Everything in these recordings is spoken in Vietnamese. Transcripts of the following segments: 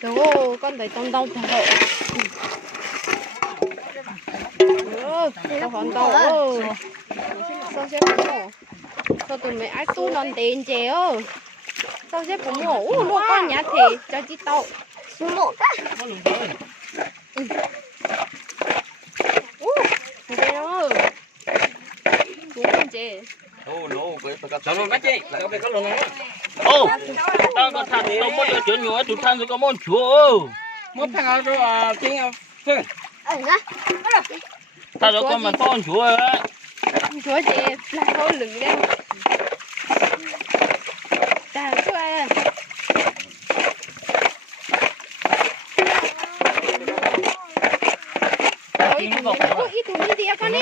Trời con thấy trong đâu thật. Tao hòn tàu sao xếp cũng mổ sao tụi mày ai tu non tiền chè ơ sao xếp cũng mổ mua con nhà thì cho chị tàu mổ chè ơ đúng con chè Tao luôn bắt chị, tao phải có luôn nữa. Ô, tao còn thằng tao muốn được chuyện nhiều, tụi thằng có món chúa. Muốn thằng nào rồi tiếng Phương. Tao đâu có mà con chúa á. chúa chè lại thôi lửng đây chà chúa à ít thùng đi đi con đi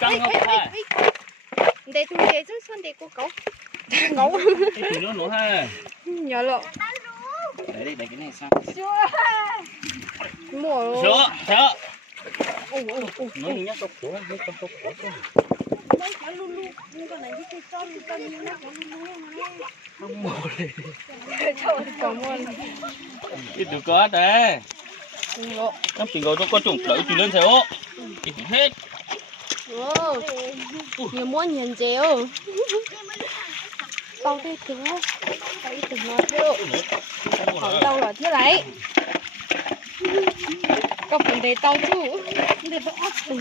Căng không phải. để thùng chè rất xuân để cô cậu ngấu Cái tụi nó nữa ha. nhớ lộ Để cái này sao? mua Sữa, sữa. ồ Nó nhắc cốc của, nó cốc của. Không mua đi. cảm ơn Cái tụi có đấy. Nó chỉ gọi nó có trùng lợi tụi lên theo. Thì hết. nhiều món nhìn chéo tao thấy cứng á thấy từng nói đâu hỏi tao là thế này có vấn đề tao chứ để nó áp từng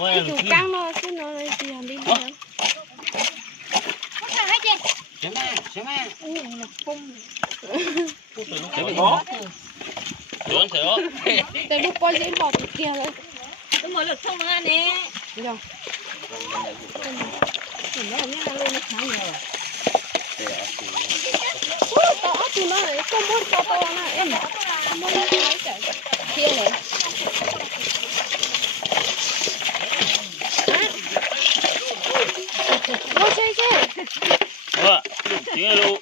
cái chủ căng nó chứ nó là gì hẳn đi nữa Xem à. nó không Sẽ bị khó. Được sữa. tại lúc coi diễn bọc kia rồi Tôi mở lực xong nữa nè. được nó nhá luôn nó khá nhiều tao áp thì nó lại không muốn cho tao nè em không muốn lấy chạy kia này nó chơi chơi Tiếng luôn.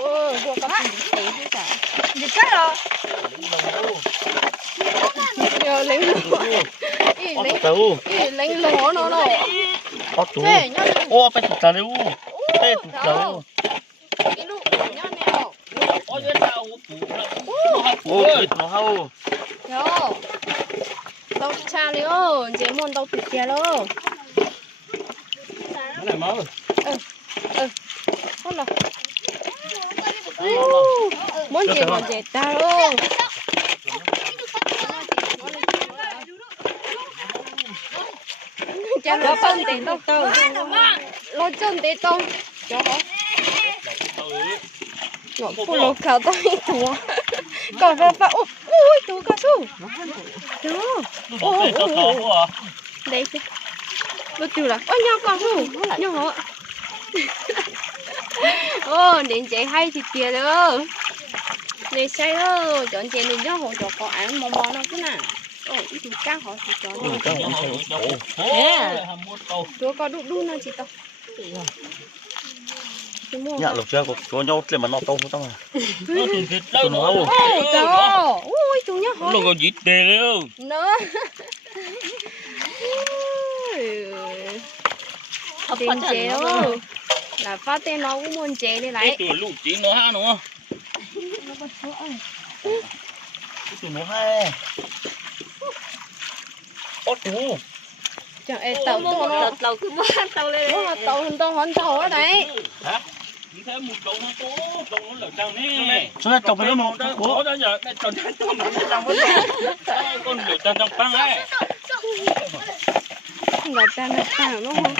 ôi vừa có gì thấy chứ cả Gì chết rồi? nhờ lấy lúa lấy lúa nó thế nhá Ô, phải tụt ra luôn. Thế tụt ra luôn. cái lúa nhá nèo Ôi, cái sao ô, nó hao. yo tao cha liêu chế môn tao thịt kia luôn Cái này mới. con nào muốn gì còn dễ ta luôn cha nó chân để tao lo chân để tao cho hả nó phụ lục khảo tao thua còn phải phải ui tụi cao su đó đây chứ nó chịu là ôi nhau cao su nhau hả ô điện chạy hay thì kìa đó này say ơ chọn chè này nhớ hộ cho có ăn mò nó thế nào ôi ít chút cá họ thì chọn chúa có đu đu nó chỉ tao Nhạ lục chưa có nhau lên mà nó to không tao mà. Nó thịt thịt đâu nữa. ôi trời ui chú nhớ hỏi Nó còn vịt đề luôn. nữa tiền chè đâu là phát tên nó cũng muốn chè đi lại Cái tụi lũ chỉ nó ha nữa. Cái tụi nó hay. Ốt tụ. chẳng ê tàu nó Tàu cứ mất tàu lên. nó tàu hòn tàu ở đấy Hả? Như thế một trộn nó tố, trộn nó là trăng nè. Chúng ta trồng với một Bố đó giờ cái trộn trăng nó trăng với con lửa trăng trăng phăng ấy. ngập ra nó tàu nó không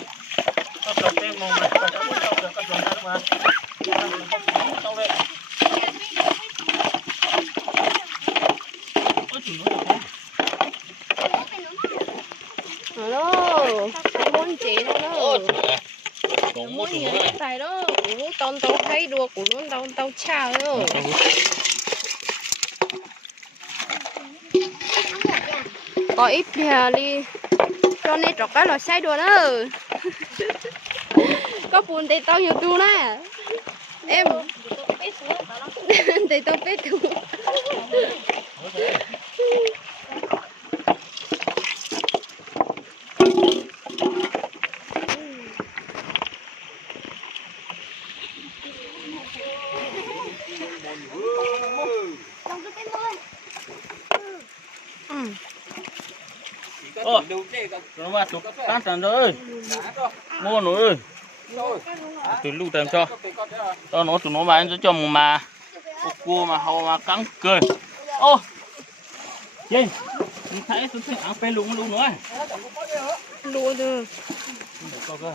Trộn thêm một này, trộn thêm mà. alo muốn chị nó đó Còn muốn gì tài đó cũng tao tao thấy đua của nó tao tao chào rồi có ít bia đi cho nên trọc cái là sai đùa đó có buồn thì tao nhiều tu nè em thì tao biết tu ô nó mà tụt tan tàn rồi mua nữa từ lưu tầm cho nó tụi nó bán cho mà cua mà hầu mà cắn cười ô gì thấy tôi thấy áo pe luôn luôn nữa lúa nữa coi coi